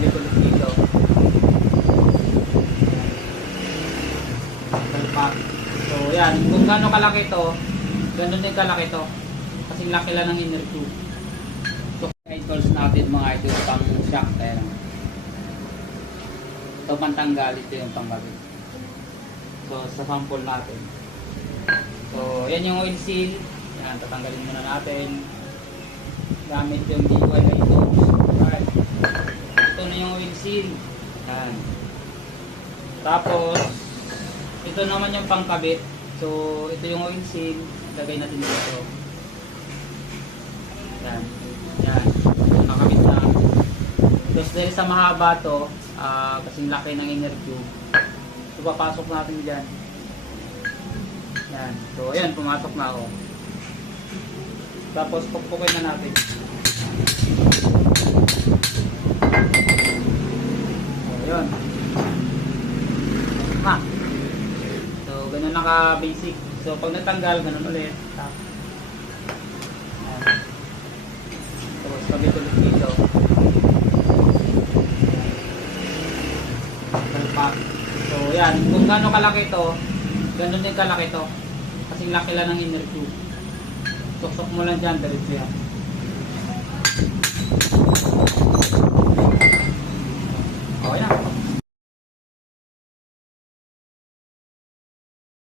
kabit ulit dito. Talpak. So yan, kung gaano kalaki ito, ganun din kalaki ito. Kasi laki lang ng inner tube. So tools natin mga ito pang shock. Ayan. Ito pantanggal, ito yung pangkabit. So sa sample natin. So yan yung oil seal. Yan, tatanggalin muna natin. Gamit yung DIY tools. Alright. Ito na yung oil seal. Yan. Tapos ito naman yung pangkabit. So ito yung oil seal. Lagay natin dito. Yan. Yan. Nakakabit na. Tapos dahil sa mahaba to, kasing laki ng inner tube, so papasok natin dyan. Yan. So ayan, pumasok na ako. Tapos pukpukin na natin. So yun. Ha. So ganun naka-basic. So pag natanggal, ganun ulit. Tap. Tapos kabit ulit dito. Talpak. So yan, kung gaano kalaki ito, ganun din kalaki ito. Kasi laki lang ng inner tube. Tuksok mo lang dyan, diretso yan.